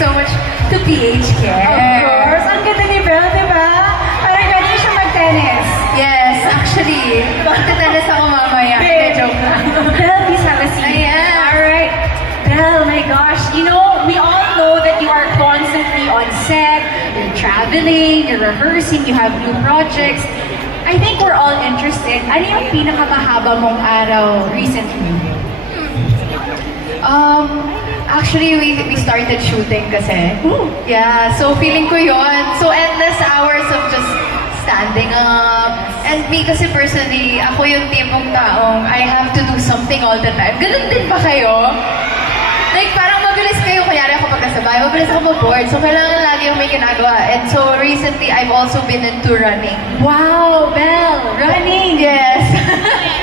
so much to PH Care. Of course. Ang ganda ni Belle, di ba? Parang ready siya mag-tennis. Yes, actually, magte-tennis ako mamaya. Babe. Joke lang. Belle, please have a seat. Ayan. Alright. Belle, my gosh. You know, we all know that you are constantly on set. You're traveling, you're rehearsing, you have new projects. I think we're all interested. Ano yung pinakamahaba mong araw recently? Actually, we started shooting kasi. Ooh. Yeah, so feeling ko yun. So endless hours of just standing up. And me kasi personally, ako yung tipong taong I have to do something all the time. Ganun din ba kayo? Like, parang mabilis kayo. Kunyari ako pagkasabay, mabilis ako mag-board. So, kailangan lagi yung may ginagawa. And so, recently, I've also been into running. Wow, Belle! Running! Yes.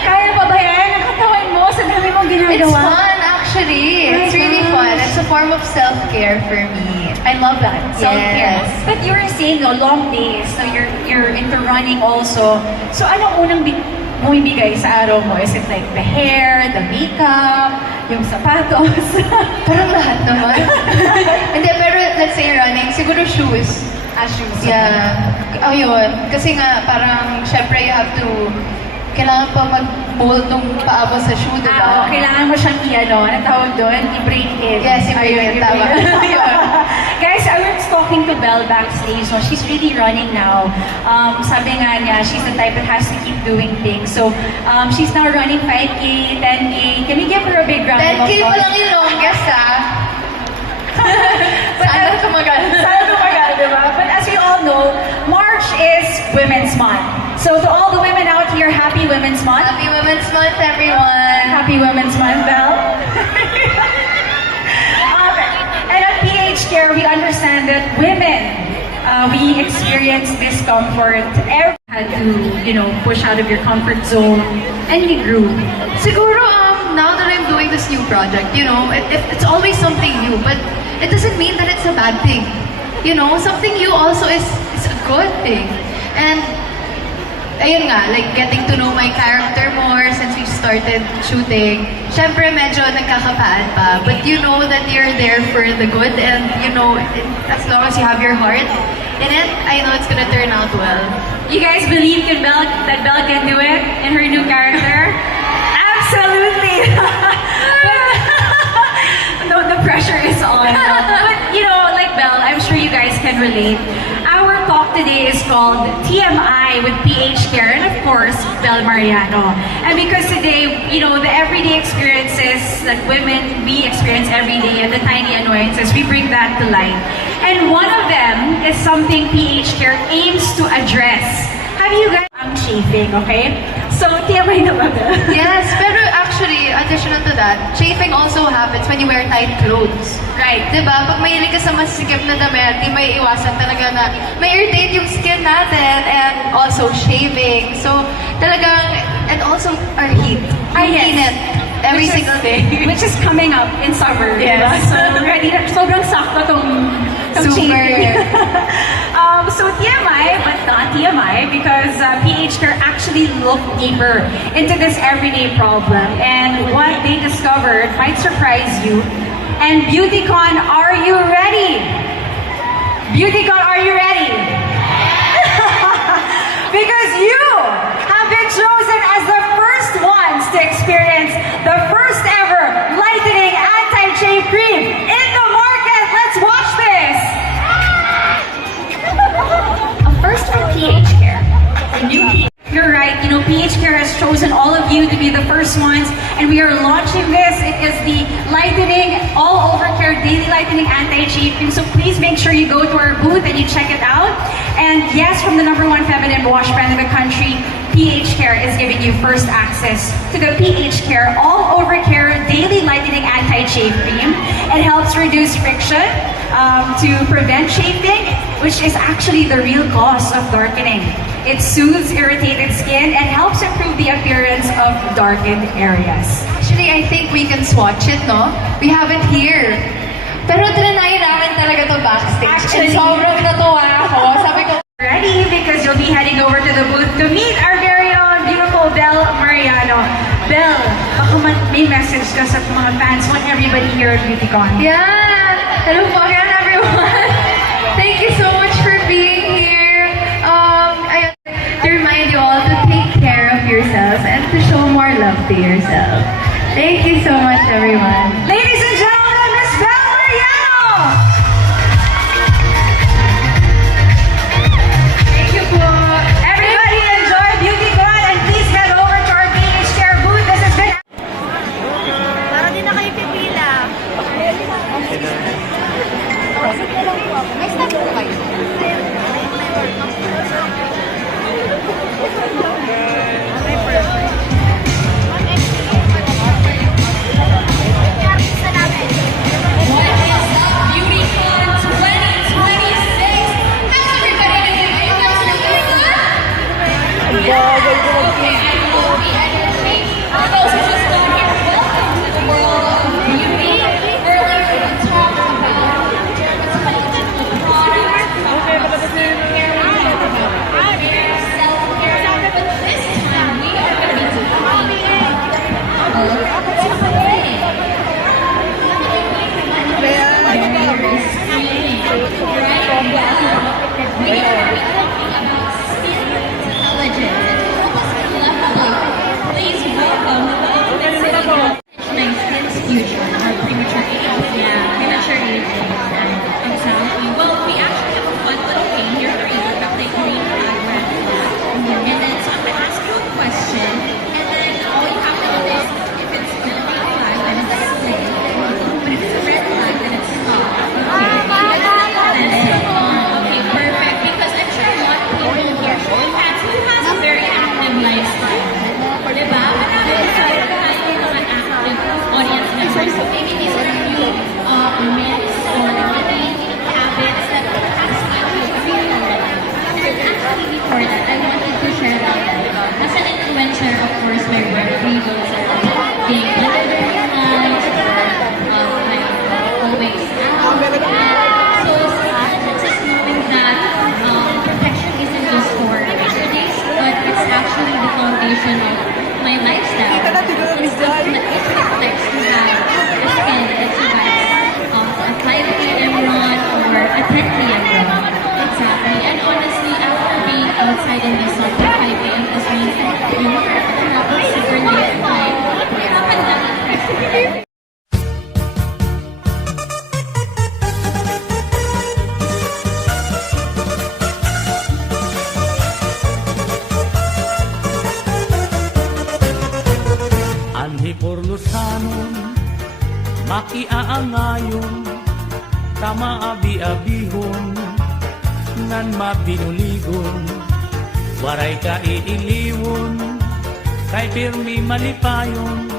Kaya pa ba yan? Ang katawan mo sa dami mong ginagawa. It's fun, actually. It's really fun. It's a form of self-care for me. I love that. Self-care. Yes. But you were saying, no, long days. So you're into running also. So anong unang bumibigay sa araw mo? Is it like the hair, the makeup, yung sapatos? Parang lahat naman. Hindi, pero let's say running, siguro shoes. Shoes. Yeah. Ayun. Kasi nga, parang, syempre, you have to, kailangan pa mag-mold nung paa mo sa shoe, diba? Kailangan mo siyang i-ano, ano tawag doon? I-break it. Yes, i-break it. Tama. Guys, I was talking to Belle backstage. So she's really running now. Sabi nga niya, she's the type that has to keep doing things. So she's now running 5K, 10K. Can we give her a big round of 10K applause? pa lang yung longest, Sana tumagal. Sana tumagal, diba? But as we all know, March is Women's Month. So to all the women out here, happy Women's Month. Happy Women's Month, everyone. Happy Women's Month, Belle. And at PH Care, we understand that women, we experience discomfort. Everyone had to, push out of your comfort zone, and we grew. Siguro, now that I'm doing this new project, it's always something new, but it doesn't mean that it's a bad thing. Something new also is a good thing. And ayun nga, like getting to know my character more since we started shooting. Syempre, medyo nagkakapaan pa. But you know that you're there for the good and as long as you have your heart in it, I know it's gonna turn out well. You guys believe that Belle can do it in her new character? Absolutely! No, the pressure is on. But, like Belle, I'm sure you guys can relate. Our talk today is called TMI with PH Care and of course, Belle Mariano. And because today, the everyday experiences that women, we experience every day and the tiny annoyances, we bring that to light. And one of them is something PH Care aims to address. Have you guys... I'm chafing, okay? So, TMI na ba? Yes, pero actually, additional to that, chafing also happens when you wear tight clothes. Right. Diba? Pag mahilig ka sa masikip na damit, di may iwasan talaga na may irritate yung skin natin and also shaving. So, talagang, and also our heat. Yes. Init. Every single day. Which is coming up in summer. Yes. Diba? So, ready na. Sobrang sakto tong Super. chafing. So TMI, but not TMI, because PH Care actually looked deeper into this everyday problem, and what they discovered might surprise you. And BeautyCon, are you ready? BeautyCon, are you ready? Because you have been chosen as the first ones to experience the first ever lightening anti-chafe cream in the market. Let's watch this. First for PH Care, the new PH. You're right, PH Care has chosen all of you to be the first ones, and we are launching this. It is the lightening, all over care, daily lightening anti-chafing. So please make sure you go to our booth and you check it out. And yes, from the #1 feminine wash brand in the country, PH Care is giving you first access to the PH Care all over care daily lightening anti-chafe cream. It helps reduce friction to prevent chafing, which is actually the real cause of darkening. It soothes irritated skin and helps improve the appearance of darkened areas. Actually, I think we can swatch it, no? We have it here. Pero trinay namin talaga to backstage. Actually, and sobrang natuwa ako. Sabi ko, ready, because you'll be heading over to the booth to meet our very own beautiful Belle Mariano. Belle, baka may message ka sa mga fans. Want everybody here at BeautyCon. yeah! Hello po again, everyone! Thank you so much, everyone. Ladies and gentlemen, Miss Bel Mariano! Thank you po. Everybody enjoy Beauty Quad and please head over to our PH Care booth. This has been... Para din na kayo pipila. May stop po kayo. BeautyCon 2026. How's everybody doing? Are you guys looking good? Okay, I will be energy. For those who just got here, welcome to the world of beauty. Earlier we talked about dermatological products, about skincare, we talked about hair, self-care. But this time we are going to be talking about today. We are talking about skin intelligence. And to help us collectively, please welcome my skin's future, or premature aging. Yeah, premature aging. Exactly. Well, we actually have a fun little game here for you. We've got the green flag, red flag. And then, so I'm going to ask you a question, and then all you have to do is, if it's a green flag, then it's stay. But if it's a red flag, then it's stop. Okay, perfect. Because I'm sure a lot of people here, show of hands, who has a very active lifestyle? Diba? Marami tayong mga active audience members. So maybe these are new myths or maybe habits that perhaps you agree with. And actually before that, I wanted to share that as an influencer, of course, my work labels are being under the nice, like always out. So it's just knowing that perfection isn't just for picture days, but it's actually the foundation of my lifestyle. It's something that it reflects to have a skin that you guys apply to everyone or attend to everyone. Exactly. And honestly, after being outside in the sun for 5 a.m. this means that you have a super late at night. Dapat lang impressive. Anhi por Lusanon, makiaangayon, tama abi-abihon, nan mapinuligon, waray ka iiliwon, kay pirmi malipayon,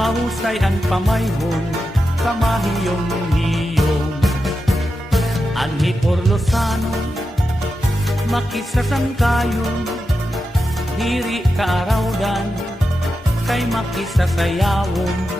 mahusay ang pamayhon, kamahiyong-hiyong. Anhi por Lusanon, makisasangkayon, diri kaarawdan, kay makisasayawon,